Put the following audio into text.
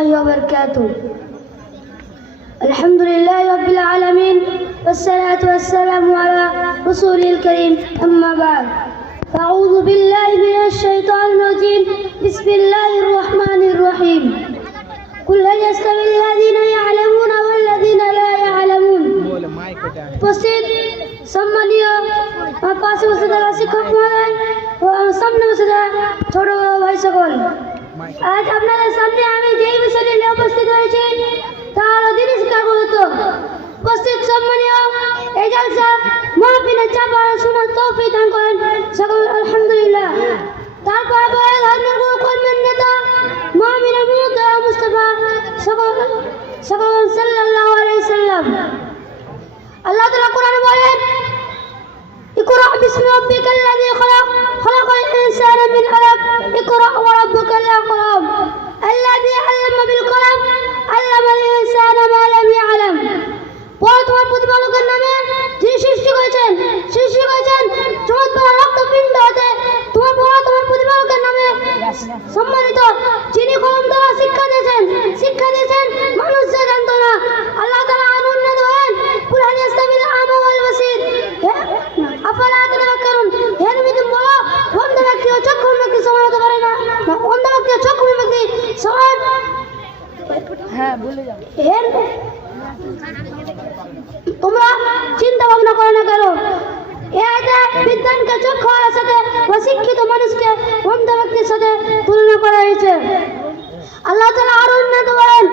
الله وبركاته. الحمد لله رب العالمين والصلاة والسلام على رسوله الكريم أما بعد فأعوذ بالله من الشيطان الرجيم بسم الله الرحمن الرحيم قل هل يستوي الذين يعلمون والذين لا يعلمون উপস্থিত সম্মানীয় পাশে বসে থাকা শিক্ষক মহোদয় ও সামনে বসে থাকা ছোট ভাই সকল, আজ আপনাদের সামনে আমি যেই বিষয়টি নিয়ে উপস্থিত হয়েছি তা হলো দিনী শিক্ষার গুরুত্ব। উপস্থিত সম্মানীয় এই জলসা মাহফিলে চাপা শোনার তৌফিক দান করেন সকল আলহামদুলিল্লাহ। তারপরে বলে ধর্মের গুরু কর্মের নেতা মুমিনের মুর্তজা মুস্তাফা সকল সাল্লাল্লাহু আলাইহি সাল্লাম। আল্লাহ তাআলা কোরআনে বলেন, ইকরা বিসমি রাব্বিকাল লাযী খলাক খলাকাল ইনসানা মিন আলাক ইকরা ওয়া রাব্বুকাল আকরাম আল্লাযী আল্লামা বিল কলম আল্লামাল ইনসানা মা লাম ইয়ালাম। পড়ো তোমার প্রতিপালকের নামে, যিনি সৃষ্টি করেছেন চমৎকার রক্তপিণ্ড হতে। তোমার পড়ো তোমার প্রতিপালকের নামে, সম্মানিত যিনি কলম দ্বারা শিক্ষা দিয়েছেন মানুষ যে জানতো না। আল্লাহ তাআলা আনুন্নাত বলেন, কুল হাল ইয়াস্তাবিল আমা ওয়াল বাসীর আফালা তাতাফাক্কারুন। হে নবী তুমি বলো, অন্ধ ব্যক্তি ও চক্ষুহীন ব্যক্তি সমান হতে পারে না। অন্ধ ব্যক্তি ও চক্ষুহীন ব্যক্তি সমান, হ্যাঁ বলে যাও। তোমরা চিন্তা ভাবনা করো না কেন? এই আয়াতে বিজ্ঞানকে চক্ষুর সাথে অশিক্ষিত মানুষকে অন্ধ ব্যক্তির সাথে তুলনা করা হয়েছে। আল্লাহ তাআলা আরো উন্নত বলেন,